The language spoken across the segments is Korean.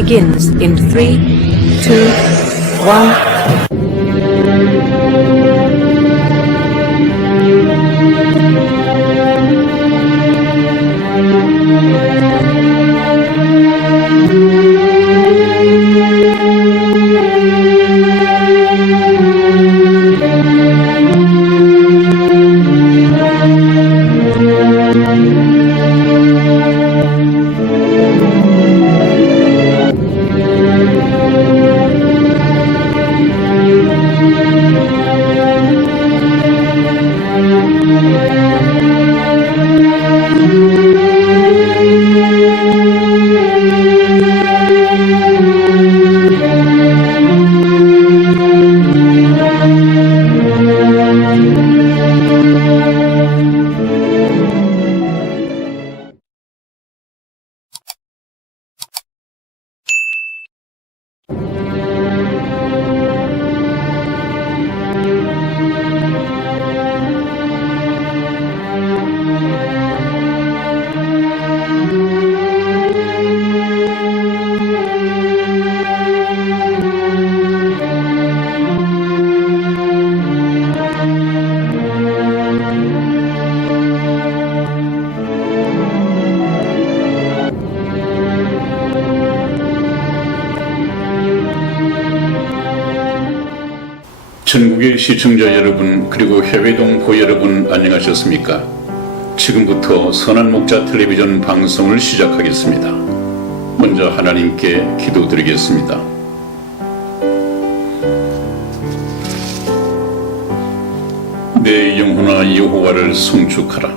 begins in 3, 2, 1. 전국의 시청자 여러분, 그리고 해외 동포 여러분, 안녕하셨습니까? 지금부터 선한 목자 텔레비전 방송을 시작하겠습니다. 먼저 하나님께 기도드리겠습니다. 내 영혼아 여호와를 송축하라.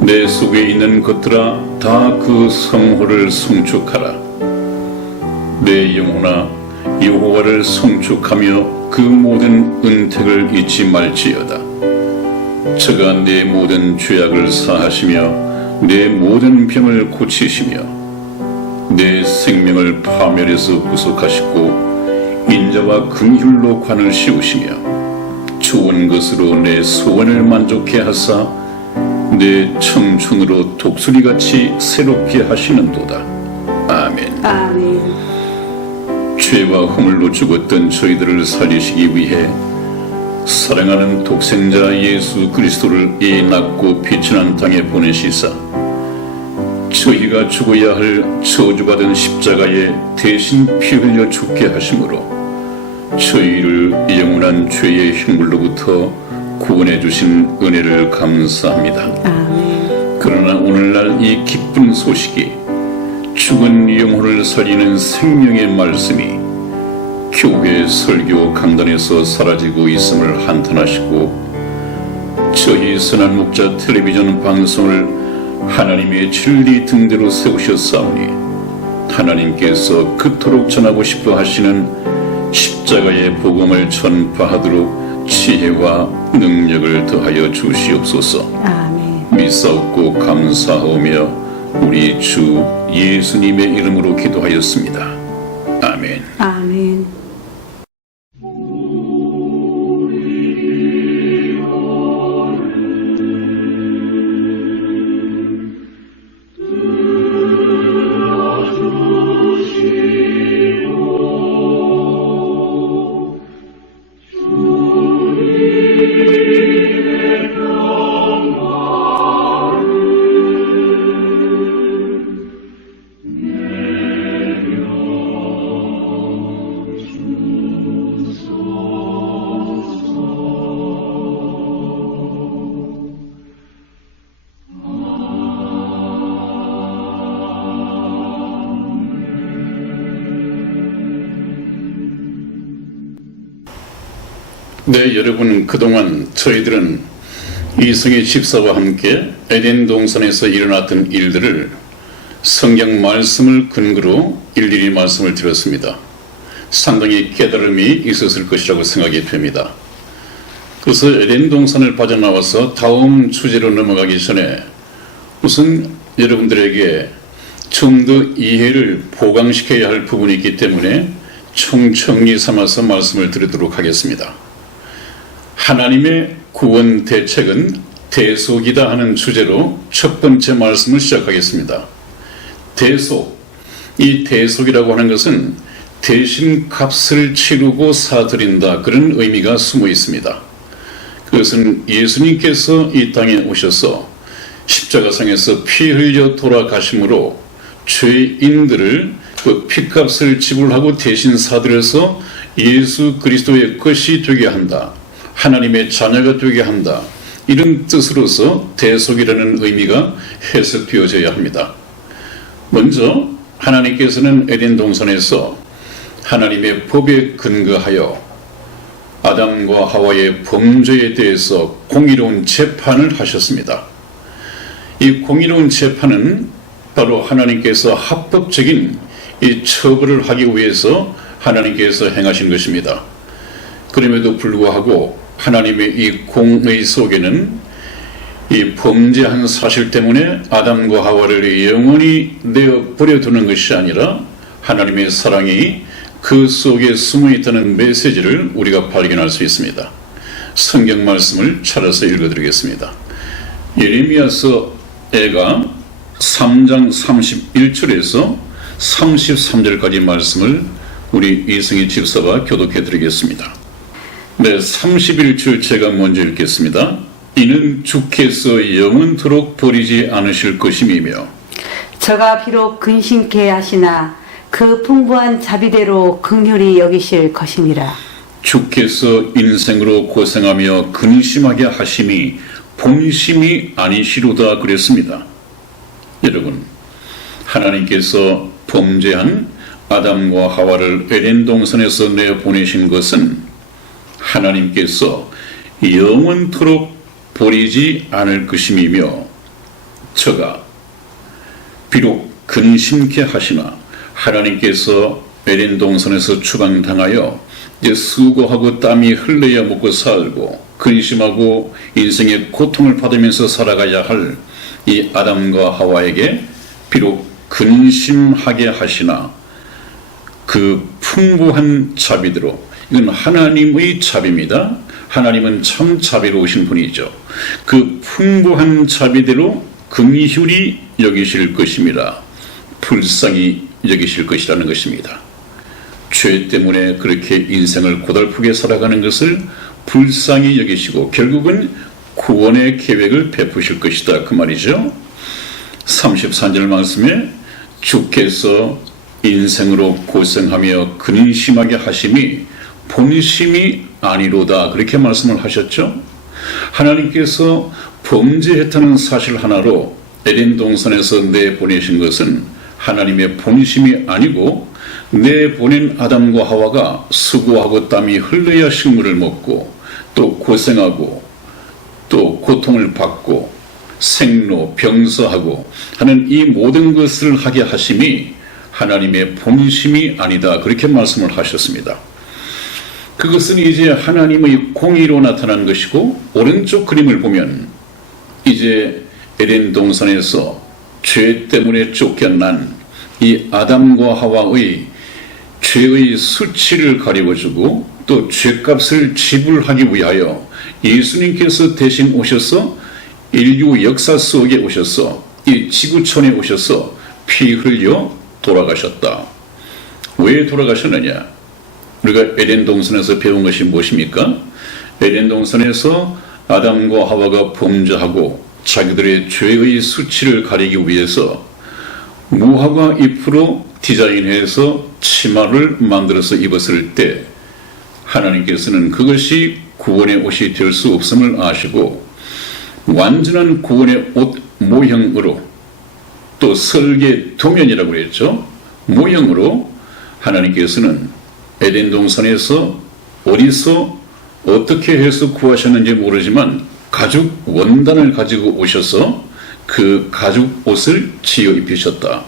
내 속에 있는 것들아 다 그 성호를 송축하라. 내 영혼아 여호와를 송축하며 그 모든 은택을 잊지 말지어다. 저가 내 모든 죄악을 사하시며 내 모든 병을 고치시며 내 생명을 파멸에서 구속하시고 인자와 긍휼로 관을 씌우시며 좋은 것으로 내 소원을 만족해 하사 내 청춘으로 독수리같이 새롭게 하시는도다. 아멘. 아멘. 죄와 허물로 죽었던 저희들을 살리시기 위해 사랑하는 독생자 예수 그리스도를 이 낮고 비천한 땅에 보내시사 저희가 죽어야 할 저주받은 십자가에 대신 피 흘려 죽게 하심으로 저희를 영원한 죄의 형벌로부터 구원해 주신 은혜를 감사합니다. 아멘. 그러나 오늘날 이 기쁜 소식이 죽은 영혼을 살리는 생명의 말씀이 교회 설교 강단에서 사라지고 있음을 한탄하시고 저희 선한 목자 텔레비전 방송을 하나님의 진리 등대로 세우셨사오니 하나님께서 그토록 전하고 싶어 하시는 십자가의 복음을 전파하도록 지혜와 능력을 더하여 주시옵소서. 아멘. 믿사옵고 감사하오며 우리 주 예수님의 이름으로 기도하였습니다. 아멘. 아멘. 네, 여러분, 그동안 저희들은 이성의 집사와 함께 에덴 동산에서 일어났던 일들을 성경 말씀을 근거로 일일이 말씀을 드렸습니다. 상당히 깨달음이 있었을 것이라고 생각이 됩니다. 그래서 에덴 동산을 빠져나와서 다음 주제로 넘어가기 전에 우선 여러분들에게 좀 더 이해를 보강시켜야 할 부분이 있기 때문에 총정리 삼아서 말씀을 드리도록 하겠습니다. 하나님의 구원 대책은 대속이다 하는 주제로 첫 번째 말씀을 시작하겠습니다. 대속, 이 대속이라고 하는 것은 대신 값을 치르고 사드린다, 그런 의미가 숨어 있습니다. 그것은 예수님께서 이 땅에 오셔서 십자가상에서 피 흘려 돌아가심으로 죄인들을 그 피값을 지불하고 대신 사들여서 예수 그리스도의 것이 되게 한다, 하나님의 자녀가 되게 한다, 이런 뜻으로서 대속이라는 의미가 해석되어져야 합니다. 먼저 하나님께서는 에덴 동산에서 하나님의 법에 근거하여 아담과 하와의 범죄에 대해서 공의로운 재판을 하셨습니다. 이 공의로운 재판은 바로 하나님께서 합법적인 이 처벌을 하기 위해서 하나님께서 행하신 것입니다. 그럼에도 불구하고 하나님의 이 공의 속에는 이 범죄한 사실 때문에 아담과 하와를 영원히 내어 버려두는 것이 아니라 하나님의 사랑이 그 속에 숨어 있다는 메시지를 우리가 발견할 수 있습니다. 성경 말씀을 찾아서 읽어드리겠습니다. 예레미야서 애가 3장 31절에서 33절까지 말씀을 우리 이승희 집사가 교독해드리겠습니다. 네, 31절 제가 먼저 읽겠습니다. 이는 주께서 영원토록 버리지 않으실 것임이며 저가 비록 근심케 하시나 그 풍부한 자비대로 긍휼히 여기실 것임이라. 주께서 인생으로 고생하며 근심하게 하심이 본심이 아니시로다 그랬습니다. 여러분, 하나님께서 범죄한 아담과 하와를 에덴 동산에서 내보내신 것은 하나님께서 영원토록 버리지 않을 것임이며 저가 비록 근심케 하시나 하나님께서 에덴 동산에서 추방당하여 이제 수고하고 땀이 흘러야 먹고 살고 근심하고 인생의 고통을 받으면서 살아가야 할 이 아담과 하와에게 비록 근심하게 하시나 그 풍부한 자비대로, 이건 하나님의 자비입니다. 하나님은 참 자비로우신 분이죠. 그 풍부한 자비대로 긍휼히 여기실 것임이라, 불쌍히 여기실 것이라는 것입니다. 죄 때문에 그렇게 인생을 고달프게 살아가는 것을 불쌍히 여기시고 결국은 구원의 계획을 베푸실 것이다, 그 말이죠. 33절 말씀에 주께서 인생으로 고생하며 근심하게 하심이 본심이 아니로다, 그렇게 말씀을 하셨죠. 하나님께서 범죄했다는 사실 하나로 에덴 동산에서 내보내신 것은 하나님의 본심이 아니고 내보낸 아담과 하와가 수고하고 땀이 흘러야 식물을 먹고 또 고생하고 또 고통을 받고 생로 병서하고 하는 이 모든 것을 하게 하심이 하나님의 본심이 아니다, 그렇게 말씀을 하셨습니다. 그것은 이제 하나님의 공의로 나타난 것이고, 오른쪽 그림을 보면 이제 에덴 동산에서 죄 때문에 쫓겨난 이 아담과 하와의 죄의 수치를 가리워주고 또 죄값을 지불하기 위하여 예수님께서 대신 오셔서 인류 역사 속에 오셔서 이 지구촌에 오셔서 피 흘려 돌아가셨다. 왜 돌아가셨느냐? 우리가 에덴 동산에서 배운 것이 무엇입니까? 에덴 동산에서 아담과 하와가 범죄하고 자기들의 죄의 수치를 가리기 위해서 무화과 잎으로 디자인해서 치마를 만들어서 입었을 때 하나님께서는 그것이 구원의 옷이 될 수 없음을 아시고 완전한 구원의 옷 모형으로, 또 설계 도면이라고 그랬죠. 모형으로 하나님께서는 에덴 동산에서 어디서 어떻게 해서 구하셨는지 모르지만 가죽 원단을 가지고 오셔서 그 가죽 옷을 지어 입히셨다.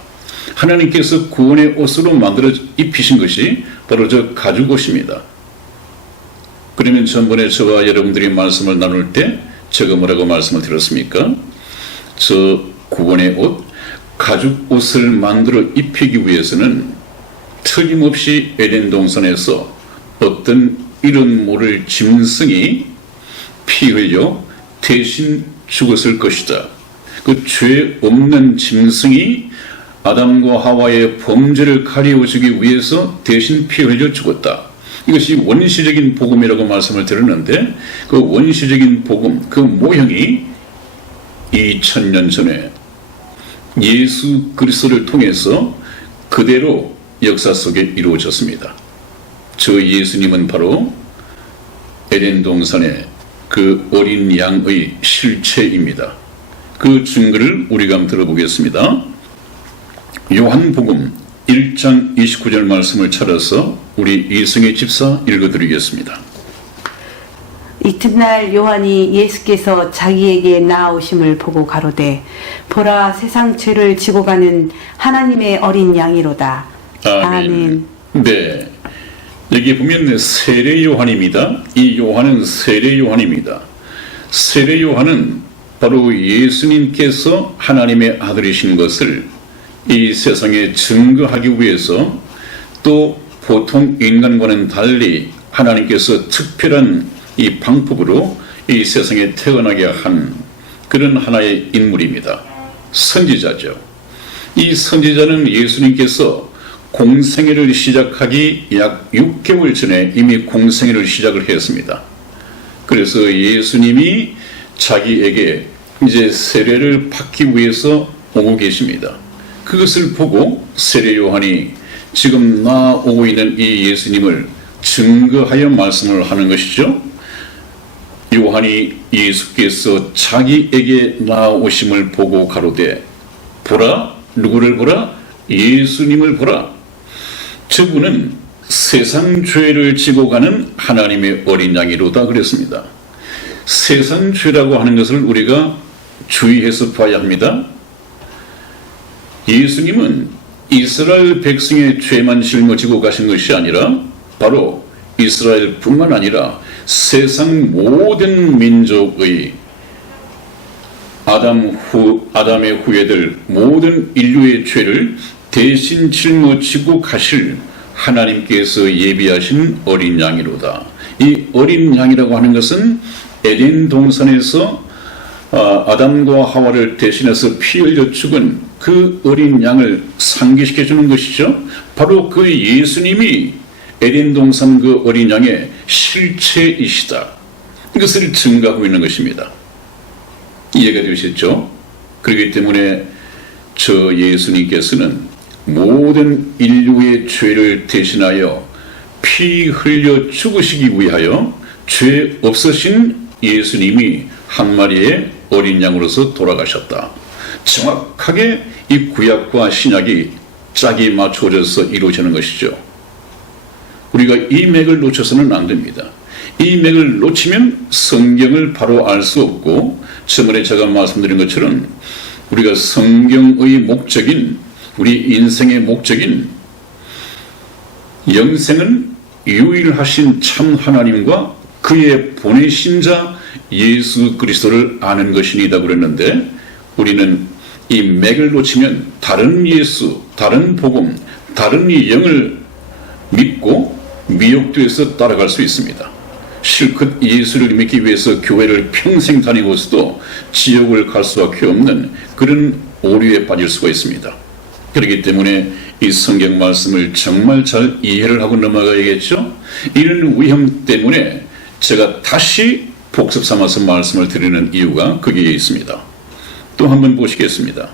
하나님께서 구원의 옷으로 만들어 입히신 것이 바로 저 가죽 옷입니다. 그러면 전번에 저와 여러분들이 말씀을 나눌 때 제가 뭐라고 말씀을 드렸습니까? 저 구원의 옷, 가죽 옷을 만들어 입히기 위해서는 틀림없이 에덴 동산에서 어떤 이름 모를 짐승이 피 흘려 대신 죽었을 것이다. 그 죄 없는 짐승이 아담과 하와의 범죄를 가리워주기 위해서 대신 피 흘려 죽었다. 이것이 원시적인 복음이라고 말씀을 드렸는데 그 원시적인 복음, 그 모형이 2000년 전에 예수 그리스도를 통해서 그대로 역사 속에 이루어졌습니다. 저 예수님은 바로 에덴 동산의 그 어린 양의 실체입니다. 그 증거를 우리가 한번 들어보겠습니다. 요한복음 1장 29절 말씀을 찾아서 우리 이승의 집사 읽어드리겠습니다. 이튿날 요한이 예수께서 자기에게 나아오심을 보고 가로되 보라 세상 죄를 지고 가는 하나님의 어린 양이로다. 아멘. 네, 여기 보면 세례 요한입니다. 이 요한은 세례 요한입니다. 세례 요한은 바로 예수님께서 하나님의 아들이신 것을 이 세상에 증거하기 위해서 또 보통 인간과는 달리 하나님께서 특별한 이 방법으로 이 세상에 태어나게 한 그런 하나의 인물입니다. 선지자죠. 이 선지자는 예수님께서 공생애를 시작하기 약 6개월 전에 이미 공생애를 시작을 했습니다. 그래서 예수님이 자기에게 이제 세례를 받기 위해서 오고 계십니다. 그것을 보고 세례 요한이 지금 나오고 있는 이 예수님을 증거하여 말씀을 하는 것이죠. 요한이 예수께서 자기에게 나오심을 보고 가로되 보라, 누구를 보라? 예수님을 보라. 저분은 세상 죄를 지고 가는 하나님의 어린 양이로다 그랬습니다. 세상 죄라고 하는 것을 우리가 주의해서 봐야 합니다. 예수님은 이스라엘 백성의 죄만 짊어지고 가신 것이 아니라 바로 이스라엘뿐만 아니라 세상 모든 민족의 아담의 후예들 모든 인류의 죄를 대신 짊어지고 가실 하나님께서 예비하신 어린 양이로다. 이 어린 양이라고 하는 것은 에덴 동산에서 아담과 하와를 대신해서 피 흘려 죽은 그 어린 양을 상기시켜 주는 것이죠. 바로 그 예수님이 에덴 동산 그 어린 양의 실체이시다. 이것을 증거하고 있는 것입니다. 이해가 되셨죠? 그렇기 때문에 저 예수님께서는 모든 인류의 죄를 대신하여 피 흘려 죽으시기 위하여 죄 없으신 예수님이 한 마리의 어린 양으로서 돌아가셨다. 정확하게 이 구약과 신약이 짝이 맞춰져서 이루어지는 것이죠. 우리가 이 맥을 놓쳐서는 안 됩니다. 이 맥을 놓치면 성경을 바로 알 수 없고 저번에 제가 말씀드린 것처럼 우리가 성경의 목적인 우리 인생의 목적인 영생은 유일하신 참 하나님과 그의 보내신 자 예수 그리스도를 아는 것이니다 그랬는데 우리는 이 맥을 놓치면 다른 예수, 다른 복음, 다른 이 영을 믿고 미혹돼서 따라갈 수 있습니다. 실컷 예수를 믿기 위해서 교회를 평생 다니고서도 지옥을 갈 수밖에 없는 그런 오류에 빠질 수가 있습니다. 그렇기 때문에 이 성경 말씀을 정말 잘 이해를 하고 넘어가야겠죠. 이런 위험 때문에 제가 다시 복습 삼아서 말씀을 드리는 이유가 거기에 있습니다. 또 한번 보시겠습니다.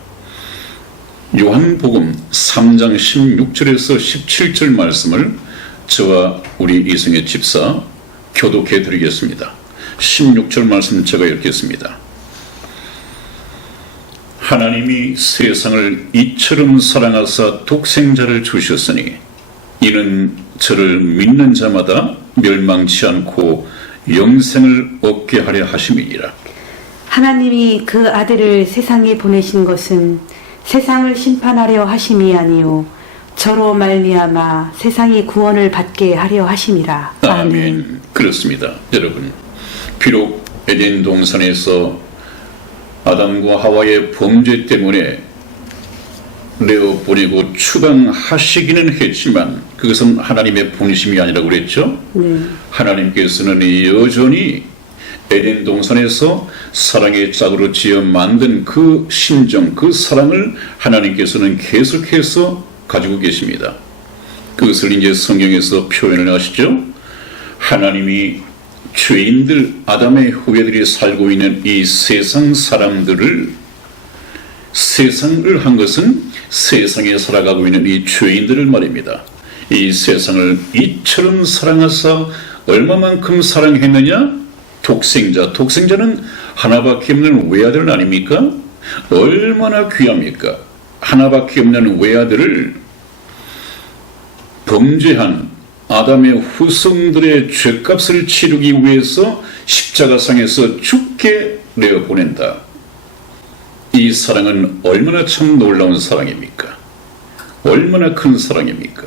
요한복음 3장 16절에서 17절 말씀을 저와 우리 이승의 집사 교독해 드리겠습니다. 16절 말씀 제가 읽겠습니다. 하나님이 세상을 이처럼 사랑하사 독생자를 주셨으니 이는 저를 믿는 자마다 멸망치 않고 영생을 얻게 하려 하심이니라. 하나님이 그 아들을 세상에 보내신 것은 세상을 심판하려 하심이 아니요 저로 말미암아 세상이 구원을 받게 하려 하심이라. 아멘. 그렇습니다. 여러분, 비록 에덴 동산에서 아담과 하와의 범죄 때문에 내어 보내고 추방하시기는 했지만 그것은 하나님의 본심이 아니라고 그랬죠. 하나님께서는 여전히 에덴 동산에서 사랑의 짝으로 지어 만든 그 심정, 그 사랑을 하나님께서는 계속해서 가지고 계십니다. 그것을 이제 성경에서 표현을 하시죠. 하나님이 죄인들, 아담의 후예들이 살고 있는 이 세상 사람들을, 세상을 한 것은 세상에 살아가고 있는 이 죄인들을 말입니다. 이 세상을 이처럼 사랑하사 얼마만큼 사랑했느냐? 독생자는 하나밖에 없는 외아들 아닙니까? 얼마나 귀합니까? 하나밖에 없는 외아들을 범죄한 아담의 후손들의 죄값을 치르기 위해서 십자가상에서 죽게 내어 보낸다. 이 사랑은 얼마나 참 놀라운 사랑입니까? 얼마나 큰 사랑입니까?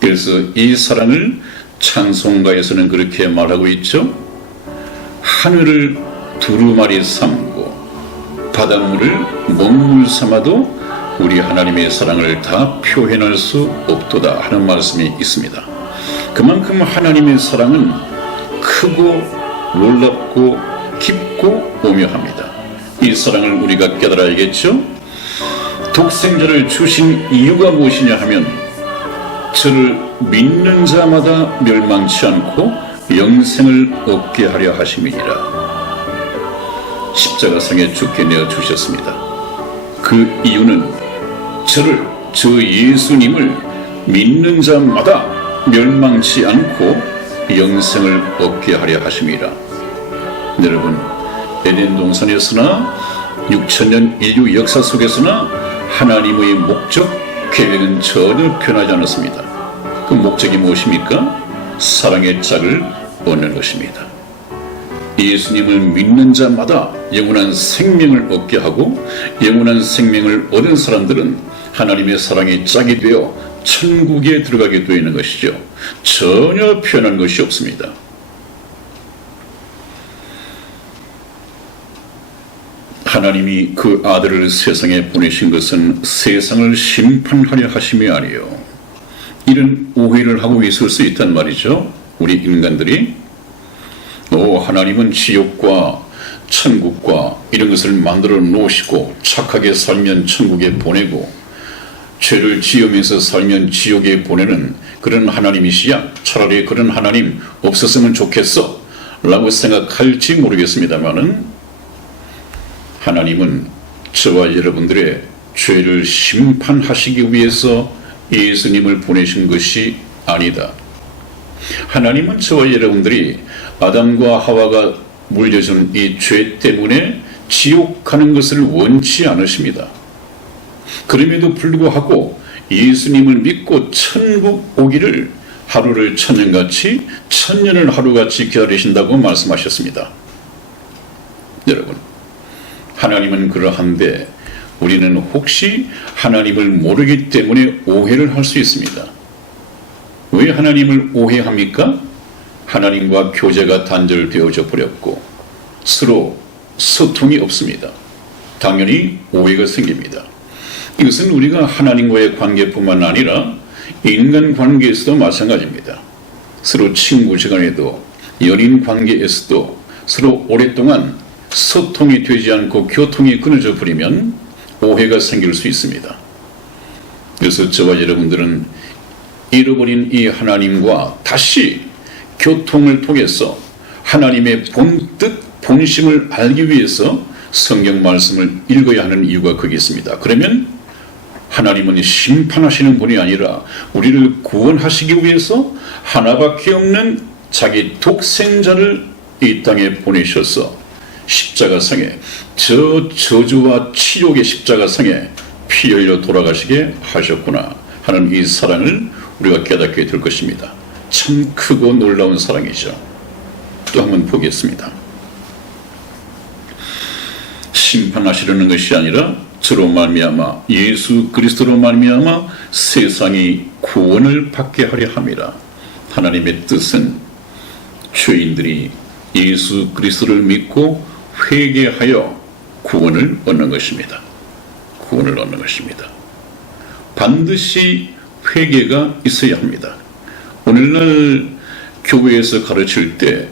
그래서 이 사랑을 찬송가에서는 그렇게 말하고 있죠. 하늘을 두루마리 삼고 바닷물을 먹물 삼아도 우리 하나님의 사랑을 다 표현할 수 없도다 하는 말씀이 있습니다. 그만큼 하나님의 사랑은 크고 놀랍고 깊고 오묘합니다. 이 사랑을 우리가 깨달아야겠죠. 독생자를 주신 이유가 무엇이냐 하면 저를 믿는 자마다 멸망치 않고 영생을 얻게 하려 하심이니라. 십자가상에 죽게 내어 주셨습니다. 그 이유는 저 예수님을 믿는 자마다 멸망치 않고 영생을 얻게 하려 하심이라. 여러분, 에덴 동산에서나 6천년 인류 역사 속에서나 하나님의 목적, 계획은 전혀 변하지 않았습니다. 그 목적이 무엇입니까? 사랑의 짝을 얻는 것입니다. 예수님을 믿는 자마다 영원한 생명을 얻게 하고 영원한 생명을 얻은 사람들은 하나님의 사랑의 짝이 되어 천국에 들어가게 되어 있는 것이죠. 전혀 변한 것이 없습니다. 하나님이 그 아들을 세상에 보내신 것은 세상을 심판하려 하심이 아니요, 이런 오해를 하고 있을 수 있단 말이죠. 우리 인간들이 하나님은 지옥과 천국과 이런 것을 만들어 놓으시고 착하게 살면 천국에 보내고 죄를 지으면서 살면 지옥에 보내는 그런 하나님이시야, 차라리 그런 하나님 없었으면 좋겠어 라고 생각할지 모르겠습니다만은, 하나님은 저와 여러분들의 죄를 심판하시기 위해서 예수님을 보내신 것이 아니다. 하나님은 저와 여러분들이 아담과 하와가 물려준 이 죄 때문에 지옥 가는 것을 원치 않으십니다. 그럼에도 불구하고 예수님을 믿고 천국 오기를 하루를 천년같이, 천년을 하루같이 기다리신다고 말씀하셨습니다. 여러분, 하나님은 그러한데 우리는 혹시 하나님을 모르기 때문에 오해를 할 수 있습니다. 왜 하나님을 오해합니까? 하나님과 교제가 단절되어져 버렸고 서로 소통이 없습니다. 당연히 오해가 생깁니다. 이것은 우리가 하나님과의 관계뿐만 아니라 인간 관계에서도 마찬가지입니다. 서로 친구지간에도, 연인 관계에서도 서로 오랫동안 소통이 되지 않고 교통이 끊어져 버리면 오해가 생길 수 있습니다. 그래서 저와 여러분들은 잃어버린 이 하나님과 다시 교통을 통해서 하나님의 본뜻, 본심을 알기 위해서 성경 말씀을 읽어야 하는 이유가 거기 있습니다. 그러면 하나님은 심판하시는 분이 아니라 우리를 구원하시기 위해서 하나밖에 없는 자기 독생자를 이 땅에 보내셔서 십자가상에, 저 저주와 치욕의 십자가상에 피 흘려 돌아가시게 하셨구나 하는 이 사랑을 우리가 깨닫게 될 것입니다. 참 크고 놀라운 사랑이죠. 또 한번 보겠습니다. 심판하시려는 것이 아니라 저로 말미암아, 예수 그리스도로 말미암아 세상이 구원을 받게 하려 함이라. 하나님의 뜻은 죄인들이 예수 그리스도를 믿고 회개하여 구원을 얻는 것입니다. 구원을 얻는 것입니다. 반드시 회개가 있어야 합니다. 오늘날 교회에서 가르칠 때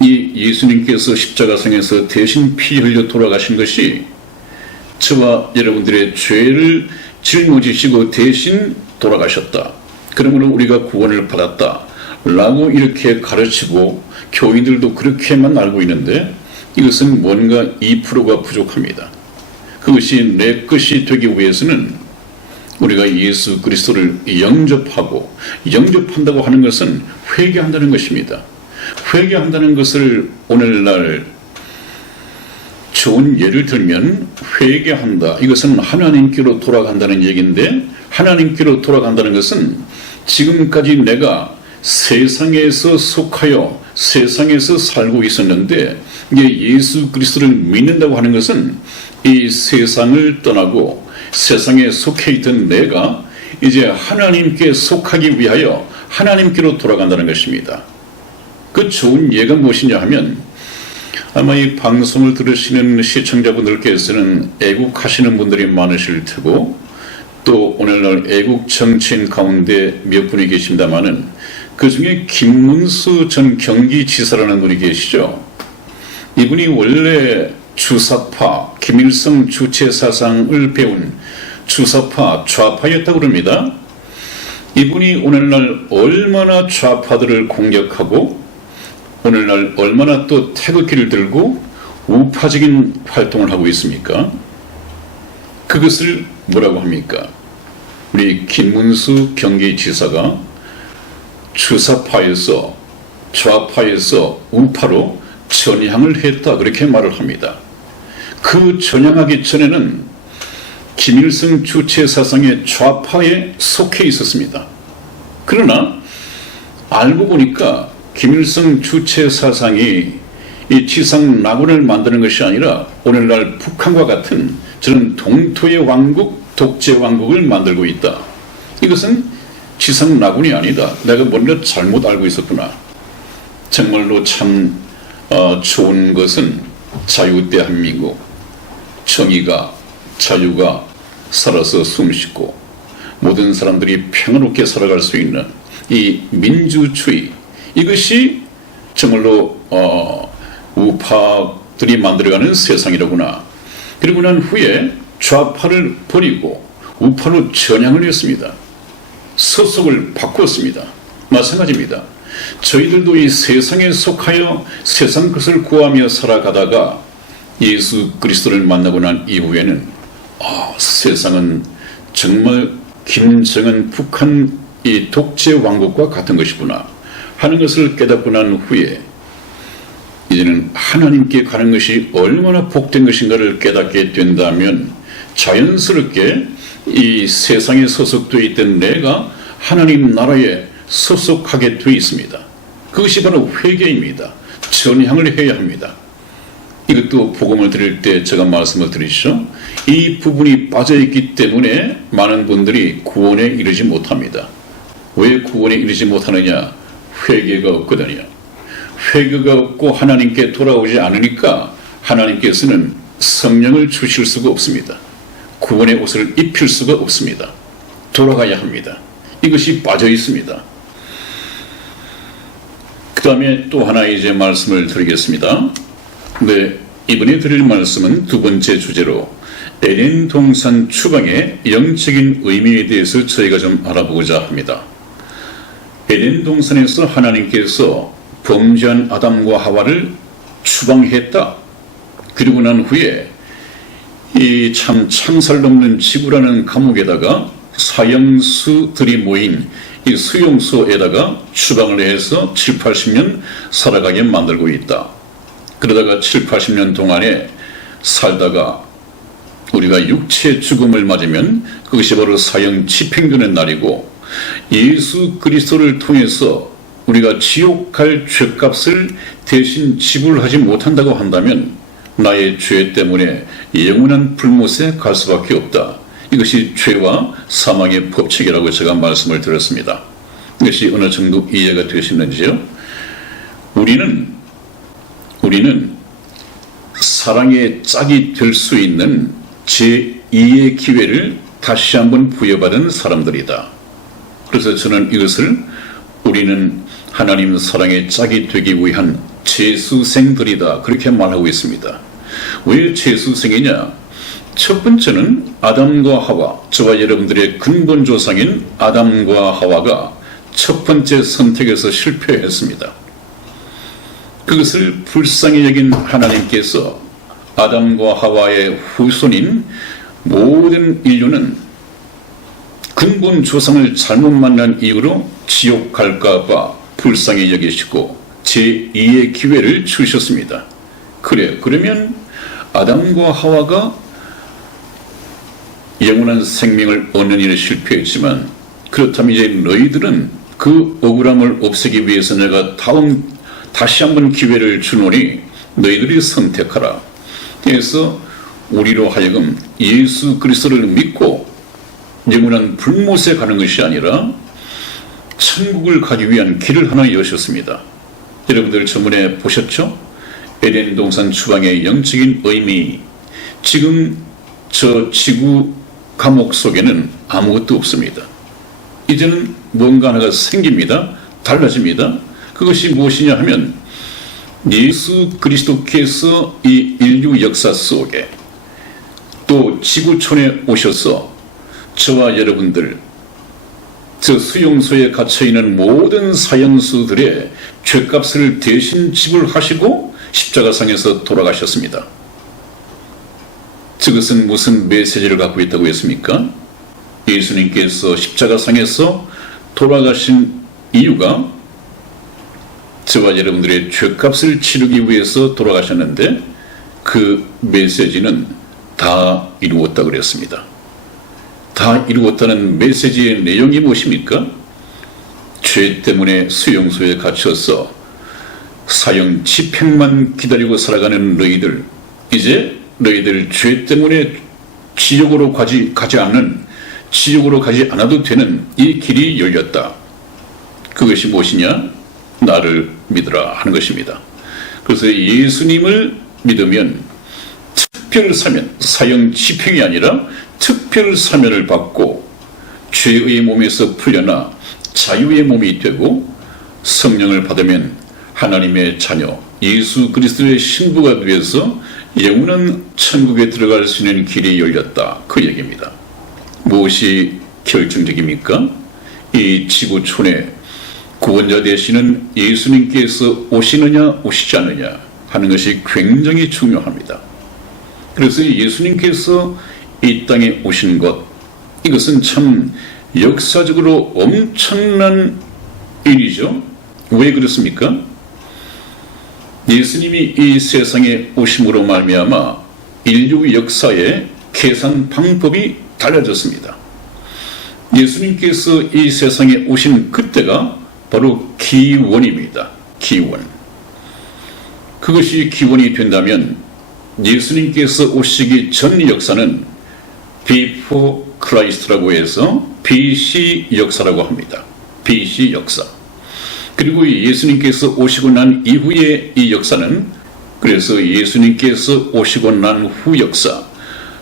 이 예수님께서 십자가상에서 대신 피 흘려 돌아가신 것이 저와 여러분들의 죄를 짊어지시고 대신 돌아가셨다. 그러므로 우리가 구원을 받았다. 라고 이렇게 가르치고 교인들도 그렇게만 알고 있는데 이것은 뭔가 2%가 부족합니다. 그것이 내 것이 되기 위해서는 우리가 예수 그리스도를 영접한다고 하는 것은 회개한다는 것입니다. 회개한다는 것을 오늘날 좋은 예를 들면 회개한다. 이것은 하나님께로 돌아간다는 얘기인데 하나님께로 돌아간다는 것은 지금까지 내가 세상에서 속하여 세상에서 살고 있었는데 이제 예수 그리스도를 믿는다고 하는 것은 이 세상을 떠나고 세상에 속해 있던 내가 이제 하나님께 속하기 위하여 하나님께로 돌아간다는 것입니다. 그 좋은 예가 무엇이냐 하면 아마 이 방송을 들으시는 시청자분들께서는 애국하시는 분들이 많으실 테고 또 오늘날 애국 정치인 가운데 몇 분이 계십니다마는 그 중에 김문수 전 경기지사라는 분이 계시죠. 이분이 원래 주사파 김일성 주체사상을 배운 주사파 좌파였다고 합니다. 이분이 오늘날 얼마나 좌파들을 공격하고 오늘날 얼마나 또 태극기를 들고 우파적인 활동을 하고 있습니까? 그것을 뭐라고 합니까? 우리 김문수 경기지사가 주사파에서 좌파에서 우파로 전향을 했다 그렇게 말을 합니다. 그 전향하기 전에는 김일성 주체사상의 좌파에 속해 있었습니다. 그러나 알고 보니까 김일성 주체사상이 이 지상 낙원을 만드는 것이 아니라 오늘날 북한과 같은 저는 동토의 왕국, 독재 왕국을 만들고 있다. 이것은 지상 낙원이 아니다. 내가 뭔가 잘못 알고 있었구나. 정말로 참 좋은 것은 자유 대한민국, 정의가, 자유가 살아서 숨쉬고 모든 사람들이 평화롭게 살아갈 수 있는 이 민주주의, 이것이 정말로 우파들이 만들어가는 세상이라구나. 그리고 난 후에 좌파를 버리고 우파로 전향을 했습니다. 소속을 바꾸었습니다. 마찬가지입니다. 저희들도 이 세상에 속하여 세상 것을 구하며 살아가다가 예수 그리스도를 만나고 난 이후에는 세상은 정말 김정은 북한 이 독재 왕국과 같은 것이구나 하는 것을 깨닫고 난 후에 이제는 하나님께 가는 것이 얼마나 복된 것인가를 깨닫게 된다면 자연스럽게 이 세상에 소속되어 있던 내가 하나님 나라에 소속하게 되어 있습니다. 그것이 바로 회개입니다. 전향을 해야 합니다. 이것도 복음을 드릴 때 제가 말씀을 드리죠. 이 부분이 빠져있기 때문에 많은 분들이 구원에 이르지 못합니다. 왜 구원에 이르지 못하느냐? 회개가 없거든요. 회개가 없고 하나님께 돌아오지 않으니까 하나님께서는 성령을 주실 수가 없습니다. 구원의 옷을 입힐 수가 없습니다. 돌아가야 합니다. 이것이 빠져 있습니다. 그 다음에 또 하나 이제 말씀을 드리겠습니다. 네, 이번에 드릴 말씀은 두 번째 주제로 에덴 동산 추방의 영적인 의미에 대해서 저희가 좀 알아보고자 합니다. 에덴 동산에서 하나님께서 범죄한 아담과 하와를 추방했다. 그리고 난 후에 이 참 창살 넘는 지구라는 감옥에다가 사형수들이 모인 이 수용소에다가 추방을 해서 7, 80년 살아가게 만들고 있다. 그러다가 7, 80년 동안에 살다가 우리가 육체 죽음을 맞으면 그것이 바로 사형 집행되는 날이고 예수 그리스도를 통해서 우리가 지옥 갈 죄값을 대신 지불하지 못한다고 한다면 나의 죄 때문에 영원한 불못에 갈 수밖에 없다. 이것이 죄와 사망의 법칙이라고 제가 말씀을 드렸습니다. 이것이 어느 정도 이해가 되시는지요? 우리는 사랑의 짝이 될 수 있는 제2의 기회를 다시 한번 부여받은 사람들이다. 그래서 저는 이것을 우리는 하나님 사랑의 짝이 되기 위한 재수생들이다 그렇게 말하고 있습니다. 왜 재수생이냐? 첫 번째는 아담과 하와, 저와 여러분들의 근본 조상인 아담과 하와가 첫 번째 선택에서 실패했습니다. 그것을 불쌍히 여긴 하나님께서 아담과 하와의 후손인 모든 인류는 근본 조상을 잘못 만난 이유로 지옥 갈까봐 불쌍히 여기시고 제2의 기회를 주셨습니다. 그러면 아담과 하와가 영원한 생명을 얻는 일에 실패했지만, 그렇다면 이제 너희들은 그 억울함을 없애기 위해서 내가 다시 한번 기회를 주노니 너희들이 선택하라. 그래서 우리로 하여금 예수 그리스도를 믿고 영원한 불못에 가는 것이 아니라 천국을 가기 위한 길을 하나 여셨습니다. 여러분들 저번에 보셨죠? 에덴 동산 추방의 영적인 의미. 지금 저 지구 감옥 속에는 아무것도 없습니다. 이제는 뭔가 하나가 생깁니다. 달라집니다. 그것이 무엇이냐 하면 예수 그리스도께서 이 인류 역사 속에 또 지구촌에 오셔서 저와 여러분들, 저 수용소에 갇혀있는 모든 사형수들의 죄값을 대신 지불하시고 십자가상에서 돌아가셨습니다. 저것은 무슨 메시지를 갖고 있다고 했습니까? 예수님께서 십자가상에서 돌아가신 이유가 저와 여러분들의 죄값을 치르기 위해서 돌아가셨는데, 그 메시지는 다 이루었다 그랬습니다. 다 이루었다는 메시지의 내용이 무엇입니까? 죄 때문에 수용소에 갇혀서 사형 집행만 기다리고 살아가는 너희들, 이제 너희들 죄 때문에 지옥으로 가지 않아도 되는 이 길이 열렸다. 그것이 무엇이냐? 나를 믿으라 하는 것입니다. 그래서 예수님을 믿으면 특별 사면, 사형 집행이 아니라 특별 사면을 받고 죄의 몸에서 풀려나 자유의 몸이 되고, 성령을 받으면 하나님의 자녀 예수 그리스도의 신부가 되어서 영원한 천국에 들어갈 수 있는 길이 열렸다, 그 얘기입니다. 무엇이 결정적입니까? 이 지구촌에 구원자 되시는 예수님께서 오시느냐 오시지 않느냐 하는 것이 굉장히 중요합니다. 그래서 예수님께서 이 땅에 오신 것, 이것은 참 역사적으로 엄청난 일이죠. 왜 그렇습니까? 예수님이 이 세상에 오심으로 말미암아 인류 역사의 계산 방법이 달라졌습니다. 예수님께서 이 세상에 오신 그때가 바로 기원입니다. 기원. 그것이 기원이 된다면 예수님께서 오시기 전 역사는 Before Christ라고 해서 BC 역사라고 합니다. BC 역사. 그리고 예수님께서 오시고 난 이후의 이 역사는, 그래서 예수님께서 오시고 난 후 역사,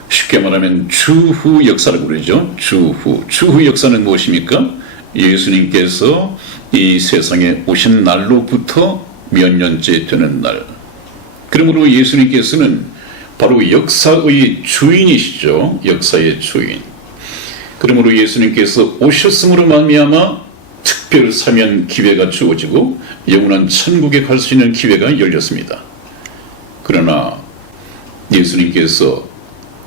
쉽게 말하면 주후 역사라고 그러죠. 주후 역사는 무엇입니까? 예수님께서 이 세상에 오신 날로부터 몇 년째 되는 날. 그러므로 예수님께서는 바로 역사의 주인이시죠. 역사의 주인. 그러므로 예수님께서 오셨음으로 말미암아 특별 사면 기회가 주어지고 영원한 천국에 갈 수 있는 기회가 열렸습니다. 그러나 예수님께서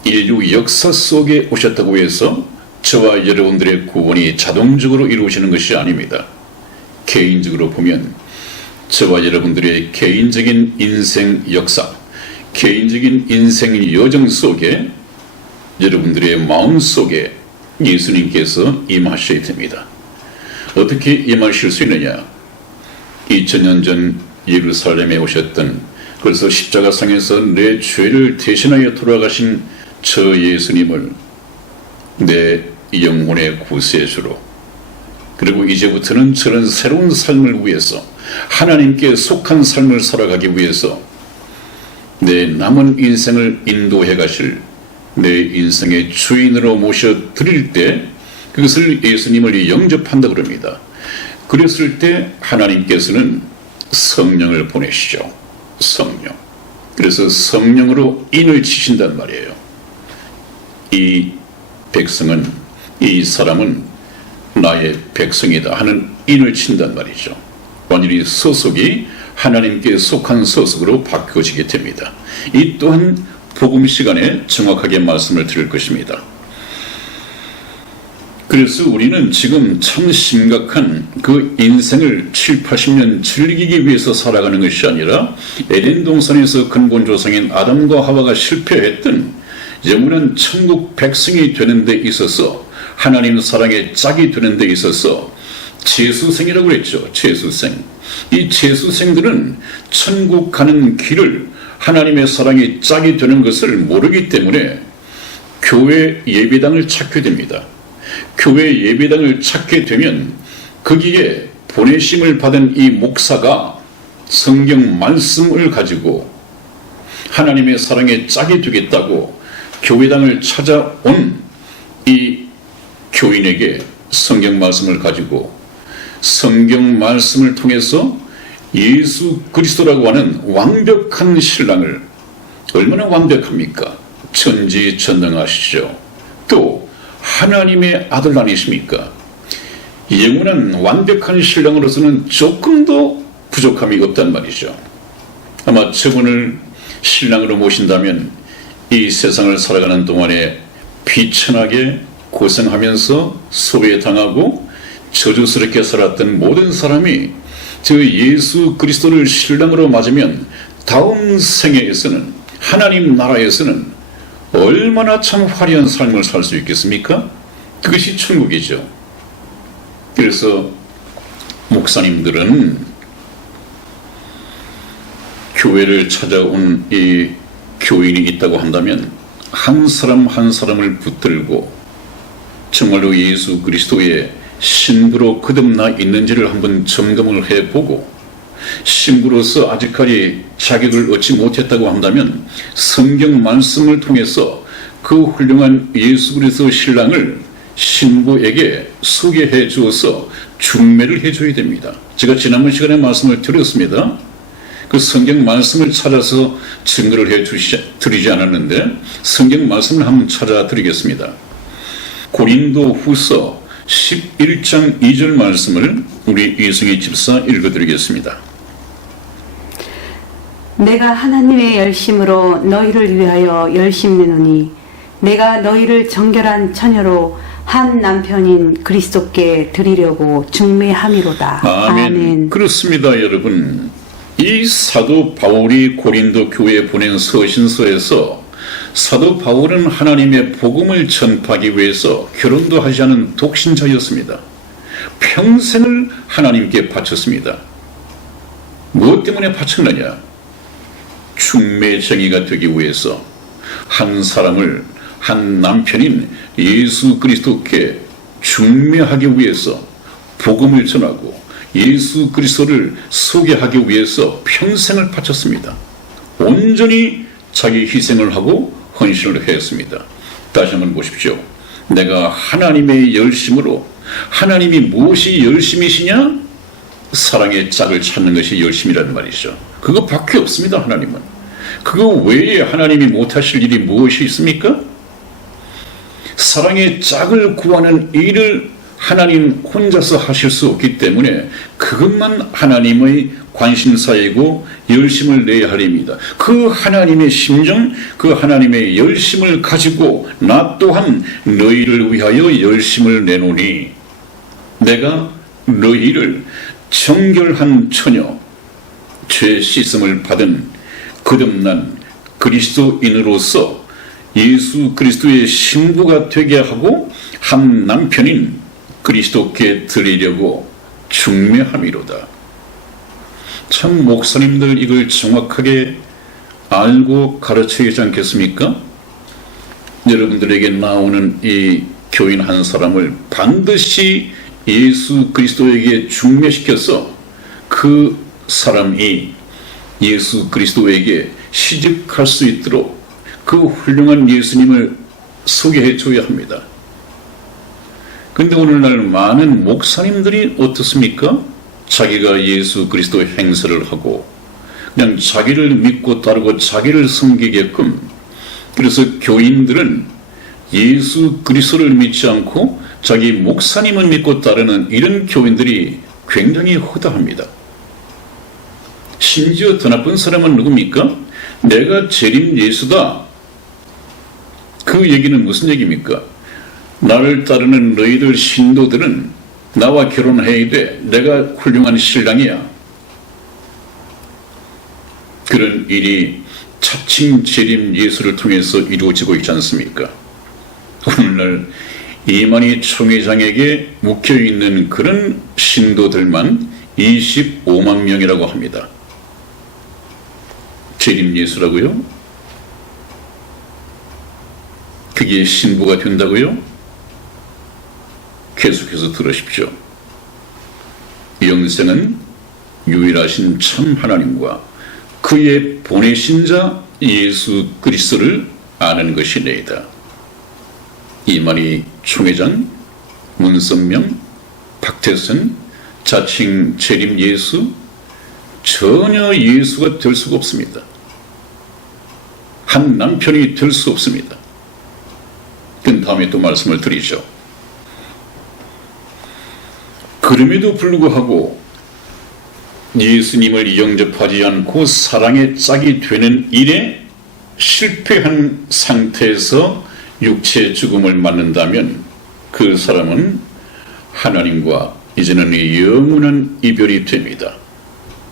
인류 역사 속에 오셨다고 해서 저와 여러분들의 구원이 자동적으로 이루어지는 것이 아닙니다. 개인적으로 보면 저와 여러분들의 개인적인 인생 역사, 개인적인 인생 여정 속에 여러분들의 마음 속에 예수님께서 임하셔야 됩니다. 어떻게 임하실 수 있느냐? 2000년 전 예루살렘에 오셨던, 그래서 십자가상에서 내 죄를 대신하여 돌아가신 저 예수님을 내 영혼의 구세주로, 그리고 이제부터는 저런 새로운 삶을 위해서, 하나님께 속한 삶을 살아가기 위해서 내 남은 인생을 인도해 가실 내 인생의 주인으로 모셔드릴 때, 그것을 예수님을 영접한다 그럽니다. 그랬을 때 하나님께서는 성령을 보내시죠. 성령. 그래서 성령으로 인을 치신단 말이에요. 이 백성은, 이 사람은 나의 백성이다 하는 인을 친단 말이죠. 완전히 소속이 하나님께 속한 소속으로 바뀌어지게 됩니다. 이 또한 복음 시간에 정확하게 말씀을 드릴 것입니다. 그래서 우리는 지금 참 심각한 그 인생을 7, 80년 즐기기 위해서 살아가는 것이 아니라 에덴 동산에서 근본 조상인 아담과 하와가 실패했던 영원한 천국 백성이 되는 데 있어서, 하나님 사랑의 짝이 되는 데 있어서 재수생이라고 했죠. 재수생. 이 재수생들은 천국 가는 길을, 하나님의 사랑의 짝이 되는 것을 모르기 때문에 교회 예배당을 찾게 됩니다. 교회 예배당을 찾게 되면 거기에 보내심을 받은 이 목사가 성경 말씀을 가지고 하나님의 사랑의 짝이 되겠다고 교회당을 찾아온 이 교인에게 성경 말씀을 가지고 성경 말씀을 통해서 예수 그리스도라고 하는 완벽한 신랑을, 얼마나 완벽합니까? 전지전능하시죠. 또 하나님의 아들 아니십니까? 영원한 완벽한 신랑으로서는 조금도 부족함이 없단 말이죠. 아마 저분을 신랑으로 모신다면 이 세상을 살아가는 동안에 비천하게 고생하면서 소외당하고 저주스럽게 살았던 모든 사람이 저 예수 그리스도를 신랑으로 맞으면 다음 생애에서는, 하나님 나라에서는 얼마나 참 화려한 삶을 살 수 있겠습니까? 그것이 천국이죠. 그래서 목사님들은 교회를 찾아온 이 교인이 있다고 한다면 한 사람 한 사람을 붙들고 정말로 예수 그리스도의 신부로 거듭나 있는지를 한번 점검을 해보고, 신부로서 아직까지 자격을 얻지 못했다고 한다면 성경 말씀을 통해서 그 훌륭한 예수 그리스도 신랑을 신부에게 소개해 주어서 중매를 해줘야 됩니다. 제가 지난번 시간에 말씀을 드렸습니다. 그 성경 말씀을 찾아서 증거를 드리지 않았는데 성경 말씀을 한번 찾아드리겠습니다. 고린도 후서 11장 2절 말씀을 우리 이승희 집사 읽어드리겠습니다. 내가 하나님의 열심으로 너희를 위하여 열심내노니 내가 너희를 정결한 처녀로 한 남편인 그리스도께 드리려고 중매함이로다. 아멘. 그렇습니다, 여러분. 이 사도 바울이 고린도 교회에 보낸 서신서에서 사도 바울은 하나님의 복음을 전파하기 위해서 결혼도 하지 않은 독신자였습니다. 평생을 하나님께 바쳤습니다. 무엇 때문에 바쳤느냐? 중매쟁이가 되기 위해서 한 사람을, 한 남편인 예수 그리스도께 중매하기 위해서 복음을 전하고 예수 그리스도를 소개하기 위해서 평생을 바쳤습니다. 온전히 자기 희생을 하고 헌신을 했습니다. 다시 한번 보십시오. 내가 하나님의 열심으로, 하나님이 무엇이 열심이시냐? 사랑의 짝을 찾는 것이 열심이라는 말이죠. 그거밖에 없습니다. 하나님은. 그거 외에 하나님이 못하실 일이 무엇이 있습니까? 사랑의 짝을 구하는 일을 하나님 혼자서 하실 수 없기 때문에 그것만 하나님의 관심사이고 열심을 내야 하립니다. 그 하나님의 심정, 그 하나님의 열심을 가지고 나 또한 너희를 위하여 열심을 내노니 내가 너희를 정결한 처녀, 죄 씻음을 받은 거듭난 그리스도인으로서 예수 그리스도의 신부가 되게 하고 한 남편인 그리스도께 드리려고 중매함이로다. 참 목사님들 이걸 정확하게 알고 가르쳐야 하지 않겠습니까? 여러분들에게 나오는 이 교인 한 사람을 반드시 예수 그리스도에게 중매시켜서 그 사람이 예수 그리스도에게 시집갈 수 있도록 그 훌륭한 예수님을 소개해 줘야 합니다. 근데 오늘날 많은 목사님들이 어떻습니까? 자기가 예수 그리스도 행세를 하고 그냥 자기를 믿고 따르고 자기를 섬기게끔, 그래서 교인들은 예수 그리스도를 믿지 않고 자기 목사님을 믿고 따르는 이런 교인들이 굉장히 허다합니다. 심지어 더 나쁜 사람은 누굽니까? 내가 재림 예수다. 그 얘기는 무슨 얘기입니까? 나를 따르는 너희들 신도들은 나와 결혼해야 돼. 내가 훌륭한 신랑이야. 그런 일이 차칭 재림 예수를 통해서 이루어지고 있지 않습니까? 오늘날 이만희 총회장에게 묵혀있는 그런 신도들만 25만 명이라고 합니다. 재림 예수라고요? 그게 신부가 된다고요? 계속해서 들으십시오. 영생은 유일하신 참 하나님과 그의 보내신 자 예수 그리스도를 아는 것이니이다. 이만희 총회장, 문선명, 박태선, 자칭 재림 예수, 전혀 예수가 될 수가 없습니다. 한 남편이 될 수 없습니다. 그 다음에 또 말씀을 드리죠. 그럼에도 불구하고 예수님을 영접하지 않고 사랑의 짝이 되는 일에 실패한 상태에서 육체 죽음을 맞는다면 그 사람은 하나님과 이제는 영원한 이별이 됩니다.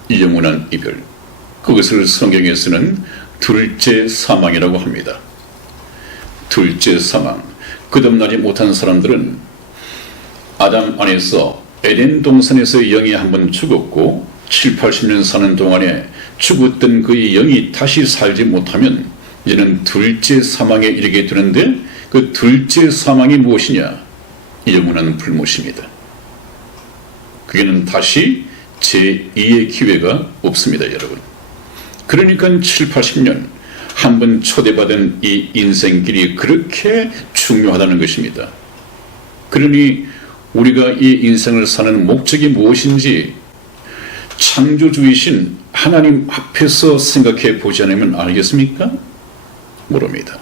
영원한 이별. 그것을 성경에서는 둘째 사망이라고 합니다. 둘째 사망. 거듭나지 못한 사람들은 아담 안에서 에덴 동산에서 영이 한번 죽었고 7, 80년 사는 동안에 죽었던 그의 영이 다시 살지 못하면 이제는 둘째 사망에 이르게 되는데, 그 둘째 사망이 무엇이냐? 영원한 불못입니다. 그게는 다시 제2의 기회가 없습니다, 여러분. 그러니까 7, 80년 한번 초대받은 이 인생길이 그렇게 중요하다는 것입니다. 그러니 우리가 이 인생을 사는 목적이 무엇인지 창조주이신 하나님 앞에서 생각해 보지 않으면 알겠습니까? 모릅니다.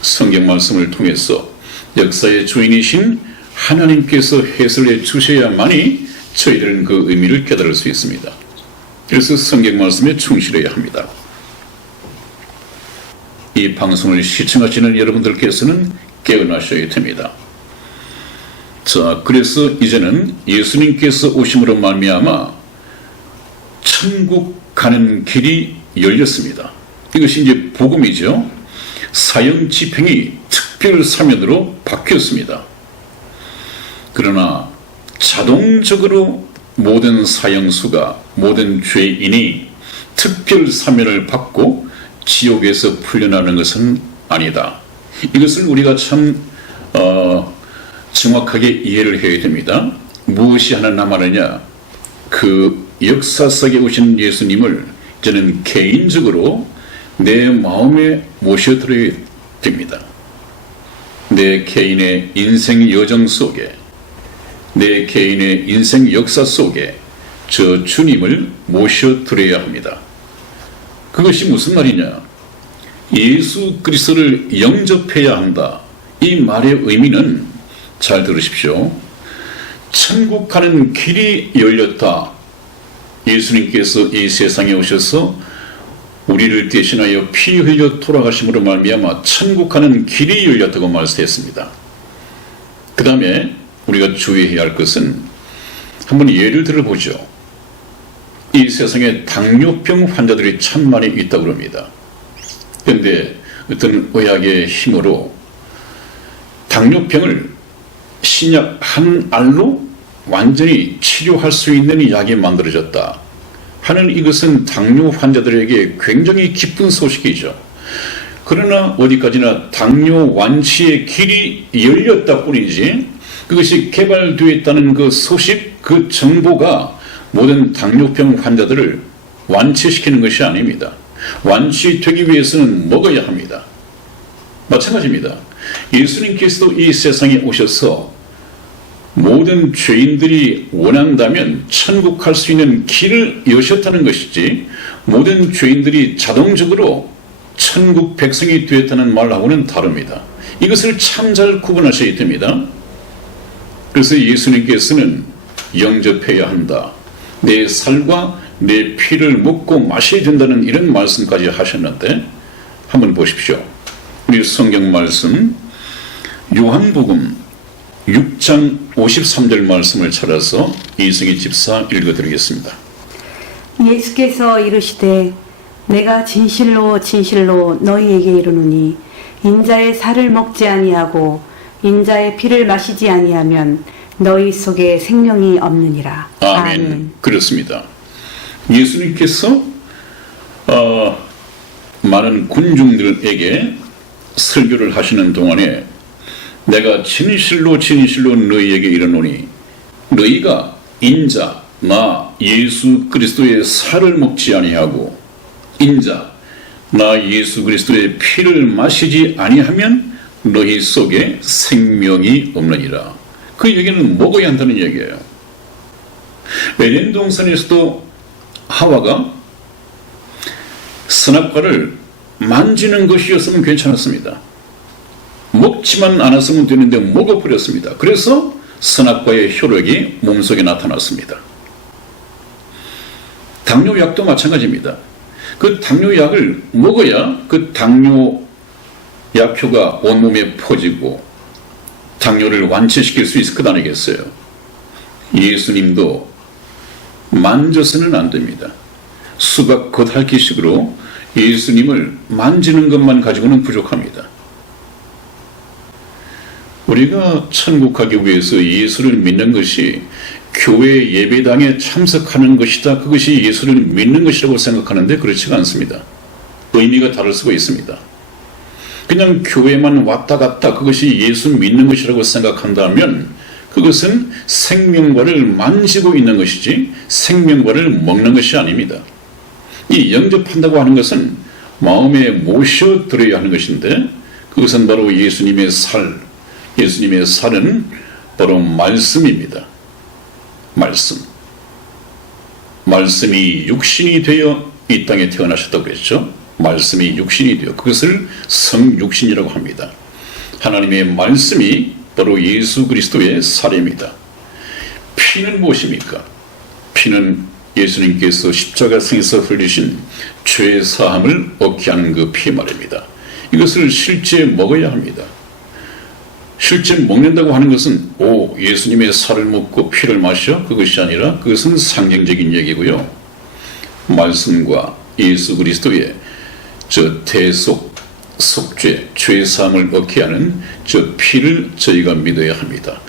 성경 말씀을 통해서 역사의 주인이신 하나님께서 해설해 주셔야만이 저희들은 그 의미를 깨달을 수 있습니다. 그래서 성경 말씀에 충실해야 합니다. 이 방송을 시청하시는 여러분들께서는 깨어나셔야 됩니다. 자, 그래서 이제는 예수님께서 오심으로 말미암아 천국 가는 길이 열렸습니다. 이것이 이제 복음이죠. 사형 집행이 특별 사면으로 바뀌었습니다. 그러나 자동적으로 모든 사형수가, 모든 죄인이 특별 사면을 받고 지옥에서 풀려나는 것은 아니다. 이것을 우리가 참 정확하게 이해를 해야 됩니다. 무엇이 하나 남아느냐? 그 역사 속에 오신 예수님을 저는 개인적으로 내 마음에 모셔드려야 됩니다. 내 개인의 인생 여정 속에, 내 개인의 인생 역사 속에 저 주님을 모셔드려야 합니다. 그것이 무슨 말이냐? 예수 그리스도를 영접해야 한다. 이 말의 의미는 잘 들으십시오. 천국 가는 길이 열렸다. 예수님께서 이 세상에 오셔서 우리를 대신하여 피 흘려 돌아가심으로 말미암아 천국 가는 길이 열렸다고 말씀했습니다. 그 다음에 우리가 주의해야 할 것은 한번 예를 들어보죠. 이 세상에 당뇨병 환자들이 참 많이 있다고 합니다. 그런데 어떤 의학의 힘으로 당뇨병을 신약 한 알로 완전히 치료할 수 있는 약이 만들어졌다 하는, 이것은 당뇨 환자들에게 굉장히 기쁜 소식이죠. 그러나 어디까지나 당뇨 완치의 길이 열렸다 뿐이지 그것이 개발되었다는 그 소식, 그 정보가 모든 당뇨병 환자들을 완치시키는 것이 아닙니다. 완치되기 위해서는 먹어야 합니다. 마찬가지입니다. 예수님께서도 이 세상에 오셔서 모든 죄인들이 원한다면 천국 갈 수 있는 길을 여셨다는 것이지 모든 죄인들이 자동적으로 천국 백성이 되었다는 말하고는 다릅니다. 이것을 참 잘 구분하셔야 됩니다. 그래서 예수님께서는 영접해야 한다. 내 살과 내 피를 먹고 마셔야 된다는 이런 말씀까지 하셨는데 한번 보십시오. 우리 성경 말씀 요한복음 6장 53절 말씀을 찾아서 이승희 집사 읽어드리겠습니다. 예수께서 이르시되 내가 진실로 진실로 너희에게 이르노니 인자의 살을 먹지 아니하고 인자의 피를 마시지 아니하면 너희 속에 생명이 없느니라. 아멘. 그렇습니다. 예수님께서 많은 군중들에게 설교를 하시는 동안에 내가 진실로 진실로 너희에게 이르노니 너희가 인자 나 예수 그리스도의 살을 먹지 아니하고 인자 나 예수 그리스도의 피를 마시지 아니하면 너희 속에 생명이 없느니라. 그 얘기는 먹어야 한다는 얘기예요. 에덴 동산에서도 하와가 선악과를 만지는 것이었으면 괜찮았습니다. 먹지만 않았으면 되는데 먹어버렸습니다. 그래서 선악과의 효력이 몸속에 나타났습니다. 당뇨약도 마찬가지입니다. 그 당뇨약을 먹어야 그 당뇨약효가 온몸에 퍼지고 당뇨를 완치시킬 수 있을 것 아니겠어요? 예수님도 만져서는 안 됩니다. 수박 겉핥기식으로 예수님을 만지는 것만 가지고는 부족합니다. 우리가 천국 가기 위해서 예수를 믿는 것이 교회 예배당에 참석하는 것이다. 그것이 예수를 믿는 것이라고 생각하는데 그렇지가 않습니다. 의미가 다를 수가 있습니다. 그냥 교회만 왔다 갔다 그것이 예수 믿는 것이라고 생각한다면 그것은 생명과를 만지고 있는 것이지 생명과를 먹는 것이 아닙니다. 이 영접한다고 하는 것은 마음에 모셔들어야 하는 것인데 그것은 바로 예수님의 살, 예수님의 살은 바로 말씀입니다. 말씀이 육신이 되어 이 땅에 태어나셨다고 했죠. 말씀이 육신이 되어 그것을 성육신이라고 합니다. 하나님의 말씀이 바로 예수 그리스도의 살입니다. 피는 무엇입니까? 피는 예수님께서 십자가상에서 흘리신 죄 사함을 얻게 하는 그 피 말입니다. 이것을 실제 먹어야 합니다. 실제 먹는다고 하는 것은 예수님의 살을 먹고 피를 마셔? 그것이 아니라 그것은 상징적인 얘기고요. 말씀과 예수 그리스도의 저 대속, 속죄, 죄사함을 얻게 하는 저 피를 저희가 믿어야 합니다.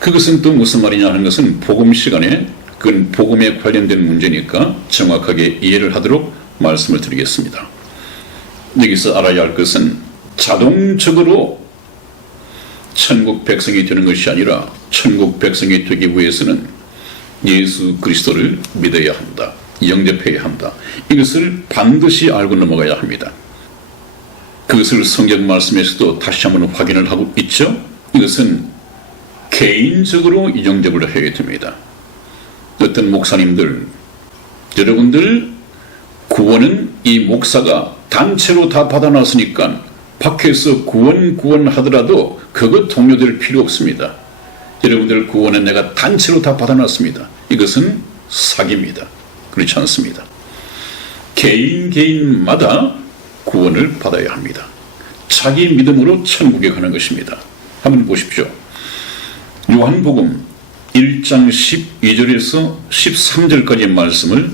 그것은 또 무슨 말이냐 하는 것은 복음 시간에 그건 복음에 관련된 문제니까 정확하게 이해를 하도록 말씀을 드리겠습니다. 여기서 알아야 할 것은 자동적으로 천국 백성이 되는 것이 아니라 천국 백성이 되기 위해서는 예수 그리스도를 믿어야 한다. 영접해야 한다. 이것을 반드시 알고 넘어가야 합니다. 그것을 성경 말씀에서도 다시 한번 확인을 하고 있죠. 이것은 개인적으로 영접을 해야 됩니다. 어떤 목사님들, 여러분들 구원은 이 목사가 단체로 다 받아놨으니까 밖에서 구원 하더라도 그것 동료될 필요 없습니다. 여러분들 구원은 내가 단체로 다 받아놨습니다. 이것은 사기입니다. 그렇지 않습니다. 개인마다 구원을 받아야 합니다. 자기 믿음으로 천국에 가는 것입니다. 한번 보십시오. 요한복음 1장 12절에서 13절까지의 말씀을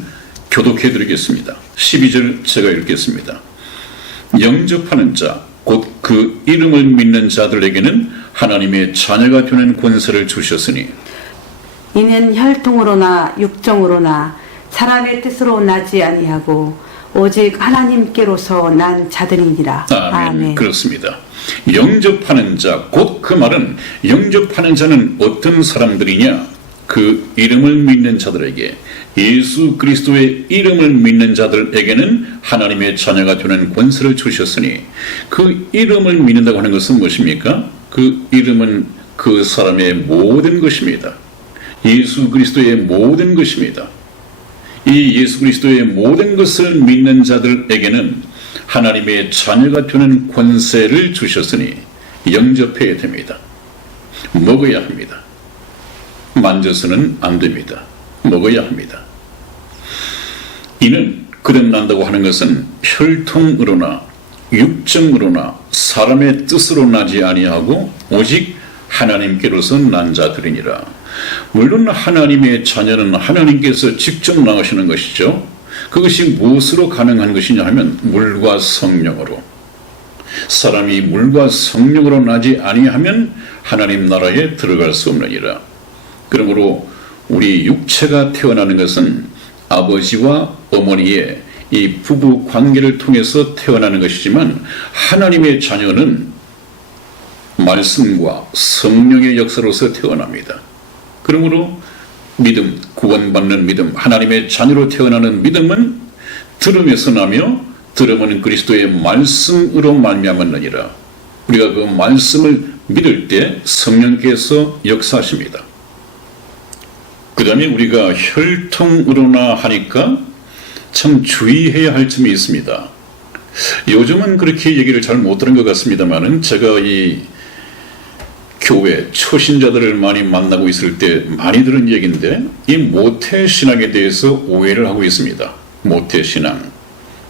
교독해 드리겠습니다. 12절 제가 읽겠습니다. 영접하는 자, 곧 그 이름을 믿는 자들에게는 하나님의 자녀가 되는 권세를 주셨으니 이는 혈통으로나 육정으로나 사람의 뜻으로 나지 아니하고 오직 하나님께로서 난 자들이니라. 아멘. 그렇습니다. 영접하는 자, 곧 그 말은 영접하는 자는 어떤 사람들이냐? 그 이름을 믿는 자들에게, 예수 그리스도의 이름을 믿는 자들에게는 하나님의 자녀가 되는 권세를 주셨으니, 그 이름을 믿는다고 하는 것은 무엇입니까? 그 이름은 그 사람의 모든 것입니다. 예수 그리스도의 모든 것입니다. 이 예수 그리스도의 모든 것을 믿는 자들에게는 하나님의 자녀가 되는 권세를 주셨으니 영접해야 됩니다. 먹어야 합니다. 만져서는 안 됩니다. 먹어야 합니다. 이는 거듭난다고 하는 것은 혈통으로나 육정으로나 사람의 뜻으로 나지 아니하고 오직 하나님께로서 난 자들이니라. 물론 하나님의 자녀는 하나님께서 직접 나오시는 것이죠. 그것이 무엇으로 가능한 것이냐 하면 물과 성령으로. 사람이 물과 성령으로 나지 아니하면 하나님 나라에 들어갈 수 없느니라. 그러므로 우리 육체가 태어나는 것은 아버지와 어머니의 이 부부 관계를 통해서 태어나는 것이지만 하나님의 자녀는 말씀과 성령의 역사로서 태어납니다. 그러므로 믿음, 구원받는 믿음, 하나님의 자녀로 태어나는 믿음은 들음에서 나며 들음은 그리스도의 말씀으로 말미암았느니라. 우리가 그 말씀을 믿을 때 성령께서 역사하십니다. 그 다음에 우리가 혈통으로나 하니까 참 주의해야 할 점이 있습니다. 요즘은 그렇게 얘기를 잘 못 들은 것 같습니다만은 제가 이 교회 초신자들을 많이 만나고 있을 때 많이 들은 얘기인데 이 모태신앙에 대해서 오해를 하고 있습니다. 모태신앙.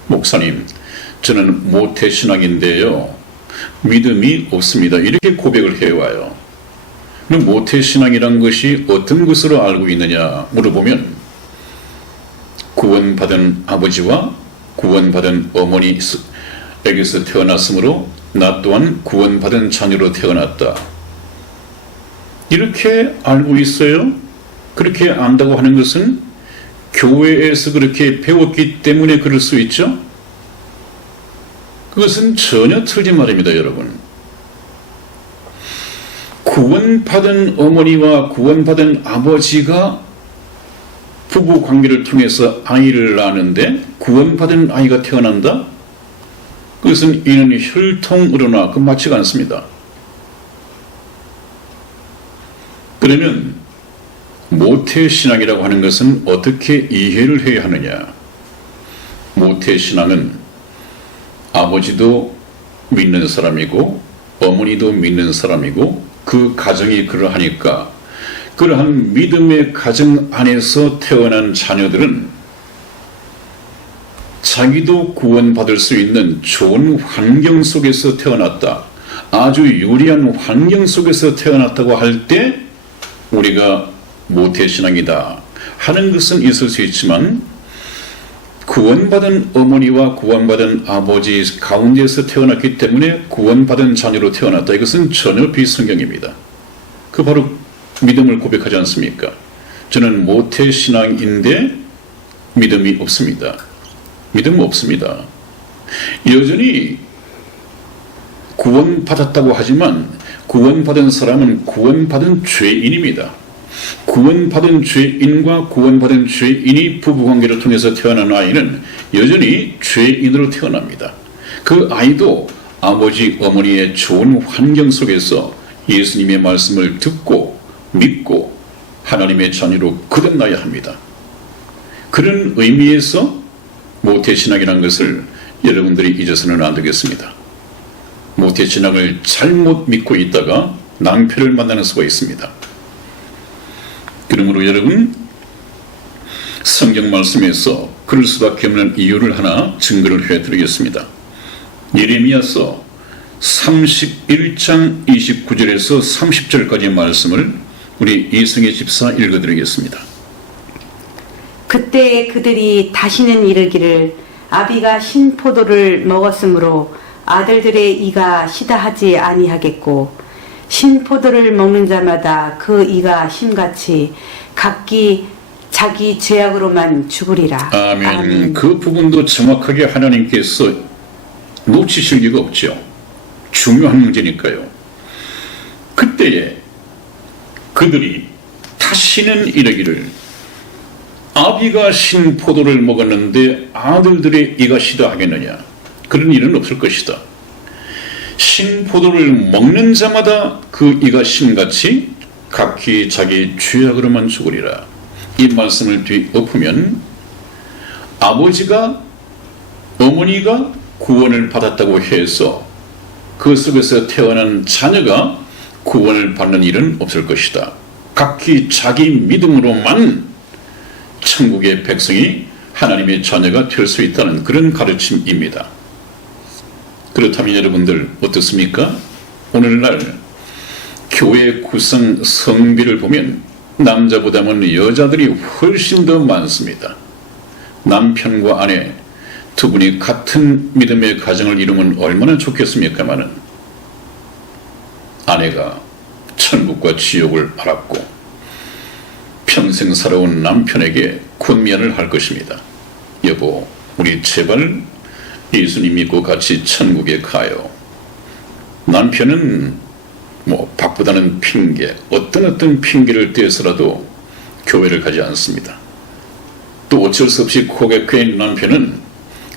목사님, 저는 모태신앙인데요. 믿음이 없습니다. 이렇게 고백을 해와요. 그럼 모태신앙이란 것이 어떤 것으로 알고 있느냐 물어보면 구원받은 아버지와 구원받은 어머니에게서 태어났으므로 나 또한 구원받은 자녀로 태어났다. 이렇게 알고 있어요. 그렇게 안다고 하는 것은 교회에서 그렇게 배웠기 때문에 그럴 수 있죠. 그것은 전혀 틀린 말입니다, 여러분. 구원받은 어머니와 구원받은 아버지가 부부 관계를 통해서 아이를 낳는데 구원받은 아이가 태어난다? 그것은 이는 혈통으로나 맞지가 않습니다. 그러면 모태신앙이라고 하는 것은 어떻게 이해를 해야 하느냐? 모태신앙은 아버지도 믿는 사람이고 어머니도 믿는 사람이고 그 가정이 그러하니까 그러한 믿음의 가정 안에서 태어난 자녀들은 자기도 구원받을 수 있는 좋은 환경 속에서 태어났다. 아주 유리한 환경 속에서 태어났다고 할 때 우리가 모태신앙이다 하는 것은 있을 수 있지만 구원받은 어머니와 구원받은 아버지 가운데서 태어났기 때문에 구원받은 자녀로 태어났다. 이것은 전혀 비성경입니다. 그 바로 믿음을 고백하지 않습니까? 저는 모태신앙인데 믿음이 없습니다. 믿음 없습니다. 여전히 구원받았다고 하지만 구원받은 사람은 구원받은 죄인입니다. 구원받은 죄인과 구원받은 죄인이 부부관계를 통해서 태어난 아이는 여전히 죄인으로 태어납니다. 그 아이도 아버지 어머니의 좋은 환경 속에서 예수님의 말씀을 듣고 믿고 하나님의 자녀로 거듭나야 합니다. 그런 의미에서 모태신앙이라는 것을 여러분들이 잊어서는 안 되겠습니다. 모태신앙을 잘못 믿고 있다가 낭패를 만나는 수가 있습니다. 그러므로 여러분 성경 말씀에서 그럴 수밖에 없는 이유를 하나 증거를 해드리겠습니다. 예레미야서 31장 29절에서 30절까지의 말씀을 우리 이승혜 집사 읽어드리겠습니다. 그때 그들이 다시는 이르기를 아비가 신포도를 먹었으므로 아들들의 이가 시다하지 아니하겠고 신포도를 먹는 자마다 그 이가 심같이 각기 자기 죄악으로만 죽으리라. 아멘. 아멘. 그 부분도 정확하게 하나님께서 놓치실 리가 없죠. 중요한 문제니까요. 그때에 그들이 다시는 이르기를 아비가 신포도를 먹었는데 아들들의 이가 시다하겠느냐. 그런 일은 없을 것이다. 신포도를 먹는 자마다 그 이가 신같이 각기 자기 죄악으로만 죽으리라. 이 말씀을 뒤엎으면 아버지가 어머니가 구원을 받았다고 해서 그 속에서 태어난 자녀가 구원을 받는 일은 없을 것이다. 각기 자기 믿음으로만 천국의 백성이 하나님의 자녀가 될 수 있다는 그런 가르침입니다. 그렇다면 여러분들 어떻습니까? 오늘날 교회 구성 성비를 보면 남자보다는 여자들이 훨씬 더 많습니다. 남편과 아내 두 분이 같은 믿음의 가정을 이루면 얼마나 좋겠습니까마는 아내가 천국과 지옥을 알았고 평생 살아온 남편에게 권면을 할 것입니다. 여보, 우리 제발 예수님 믿고 같이 천국에 가요. 남편은 바쁘다는 핑계, 어떤 핑계를 대서라도 교회를 가지 않습니다. 또 어쩔 수 없이 고객회인 남편은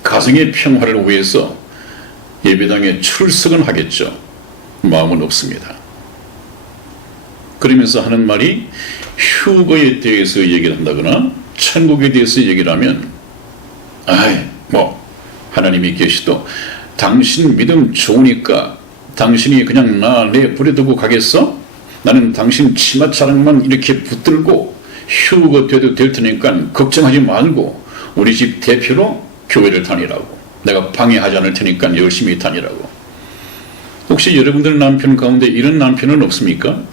가정의 평화를 위해서 예배당에 출석은 하겠죠. 마음은 없습니다. 그러면서 하는 말이 휴거에 대해서 얘기를 한다거나 천국에 대해서 얘기를 하면 하나님이 계시도 당신 믿음 좋으니까 당신이 그냥 나 내버려두고 가겠어? 나는 당신 치맛자락만 이렇게 붙들고 휴거 돼도 될 테니까 걱정하지 말고 우리 집 대표로 교회를 다니라고. 내가 방해하지 않을 테니까 열심히 다니라고. 혹시 여러분들 남편 가운데 이런 남편은 없습니까?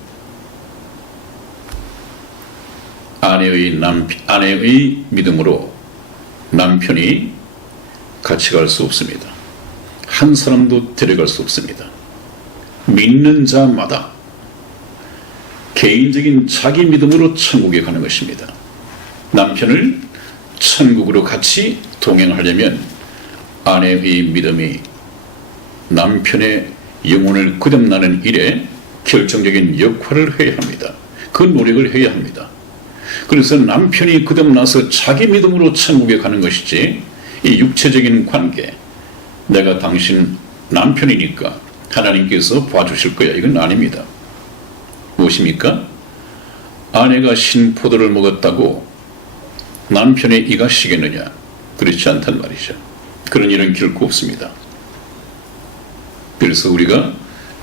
아내의 믿음으로 남편이 같이 갈 수 없습니다. 한 사람도 데려갈 수 없습니다. 믿는 자마다 개인적인 자기 믿음으로 천국에 가는 것입니다. 남편을 천국으로 같이 동행하려면 아내의 믿음이 남편의 영혼을 거듭나는 일에 결정적인 역할을 해야 합니다. 그 노력을 해야 합니다. 그래서 남편이 거듭나서 자기 믿음으로 천국에 가는 것이지 이 육체적인 관계, 내가 당신 남편이니까 하나님께서 봐주실 거야, 이건 아닙니다. 무엇입니까? 아내가 신포도를 먹었다고 남편의 이가 시겠느냐? 그렇지 않단 말이죠. 그런 일은 결코 없습니다. 그래서 우리가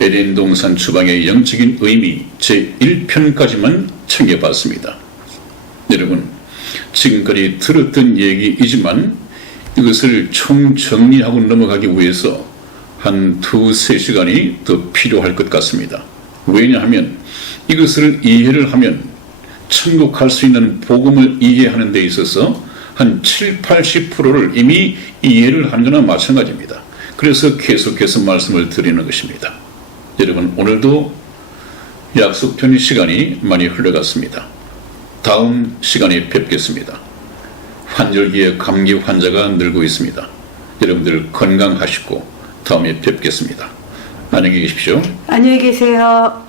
에덴 동산 추방의 영적인 의미 제1편까지만 챙겨봤습니다. 여러분, 지금까지 들었던 얘기이지만 이것을 총정리하고 넘어가기 위해서 한 2-3시간이 더 필요할 것 같습니다. 왜냐하면 이것을 이해를 하면 천국 갈 수 있는 복음을 이해하는 데 있어서 한 70-80%를 이미 이해를 한 거나 마찬가지입니다. 그래서 계속해서 말씀을 드리는 것입니다. 여러분, 오늘도 약속된 시간이 많이 흘러갔습니다. 다음 시간에 뵙겠습니다. 환절기에 감기 환자가 늘고 있습니다. 여러분들 건강하시고 다음에 뵙겠습니다. 안녕히 계십시오. 안녕히 계세요.